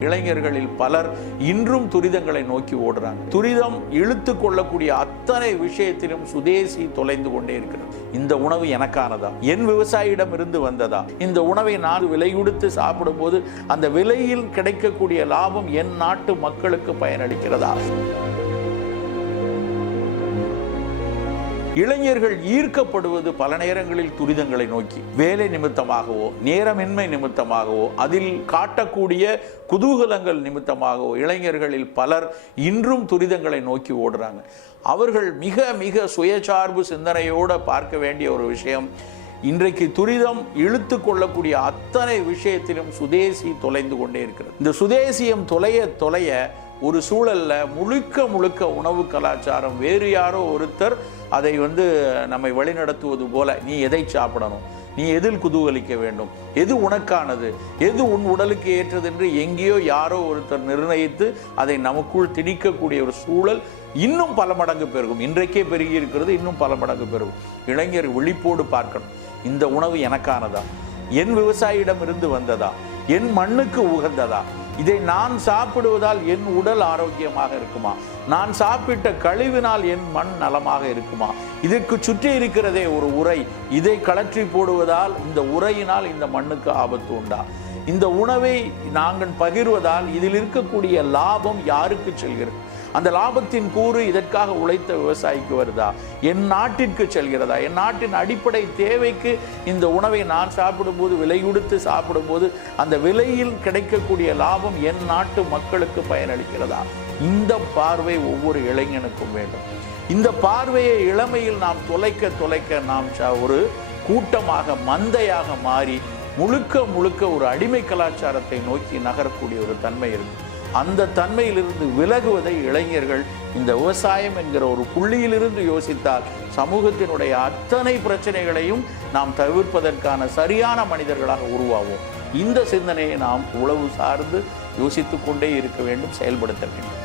இளைஞர்களில் பலர் இன்றும் துரிதங்களை நோக்கி ஓடுறாங்க. துரிதம் இழுத்து கொள்ளக்கூடிய அத்தனை விஷயத்திலும் சுதேசி தொலைந்து கொண்டே இருக்கிறது. இந்த உணவு எனக்கானதா? என் விவசாயியிடம் இருந்து வந்ததா? இந்த உணவை நான் விலை கொடுத்து சாப்பிடும் போது அந்த விலையில் கிடைக்கக்கூடிய லாபம் என் நாட்டு மக்களுக்கு பயனளிக்கிறதா? இளைஞர்கள் ஈர்க்கப்படுவது பல நேரங்களில் துரிதங்களை நோக்கி, வேலை நிமித்தமாகவோ நேரமின்மை நிமித்தமாகவோ அதில் காட்டக்கூடிய குதூகலங்கள் நிமித்தமாகவோ இளைஞர்களில் பலர் இன்றும் துரிதங்களை நோக்கி ஓடுறாங்க. அவர்கள் மிக மிக சுயசார்பு சிந்தனையோடு பார்க்க வேண்டிய ஒரு விஷயம், இன்றைக்கு துரிதம் இழுத்து கொள்ளக்கூடிய அத்தனை விஷயத்திலும் சுதேசி தொலைந்து கொண்டே இருக்கிறது. இந்த சுதேசியம் தொலைய ஒரு சூழல்ல முழுக்க உணவு கலாச்சாரம் வேறு யாரோ ஒருத்தர் அதை நம்மை வழிநடத்துவது போல, நீ எதை சாப்பிடணும், நீ எதில் குதூகலிக்க வேண்டும், எது உனக்கானது, எது உன் உடலுக்கு ஏற்றது என்று எங்கேயோ யாரோ ஒருத்தர் நிர்ணயித்து அதை நமக்குள் திணிக்கக்கூடிய ஒரு சூழல் இன்னும் பல மடங்கு பெருகும். இன்றைக்கே பெருகி இருக்கிறது, இன்னும் பல மடங்கு பெருகும். இளைஞர் விழிப்போடு பார்க்கணும், இந்த உணவு எனக்கானதா, என் விவசாயியிடம் இருந்து வந்ததா, என் மண்ணுக்கு உகந்ததா, இதை நான் சாப்பிடுவதால் என் உடல் ஆரோக்கியமாக இருக்குமா, நான் சாப்பிட்ட கழிவினால் என் மண் நலமாக இருக்குமா, இதற்கு சுற்றி இருக்கிறதே ஒரு உரை, இதை கழற்றி போடுவதால் இந்த உரையினால் இந்த மண்ணுக்கு ஆபத்து உண்டா, இந்த உணவை நாங்கள் பகிர்வதால் இதில் இருக்கக்கூடிய லாபம் யாருக்கு செல்கிறது, அந்த லாபத்தின் கூறு இதற்காக உழைத்த விவசாயிக்கு வருதா, என் நாட்டிற்கு செல்கிறதா, என் நாட்டின் அடிப்படை தேவைக்கு இந்த உணவை நான் சாப்பிடும்போது, விலை கொடுத்து சாப்பிடும்போது அந்த விலையில் கிடைக்கக்கூடிய லாபம் என் நாட்டு மக்களுக்கு பயனளிக்கிறதா? இந்த பார்வை ஒவ்வொரு இளைஞனுக்கும் வேண்டும். இந்த பார்வையை இளமையில் நாம் தொலைக்க நாம் ஒரு கூட்டமாக மந்தையாக மாறி முழுக்க ஒரு அடிமை கலாச்சாரத்தை நோக்கி நகரக்கூடிய ஒரு தன்மை இருக்கு. அந்த தன்மையிலிருந்து விலகுவதை இளைஞர்கள் இந்த விவசாயம் என்கிற ஒரு புள்ளியிலிருந்து யோசித்தால் சமூகத்தினுடைய அத்தனை பிரச்சனைகளையும் நாம் தவிர்ப்பதற்கான சரியான மனிதர்களாக உருவாவோம். இந்த சிந்தனையை நாம் உளவு சார்ந்து யோசித்து கொண்டே இருக்க வேண்டும், செயல்படுத்த வேண்டும்.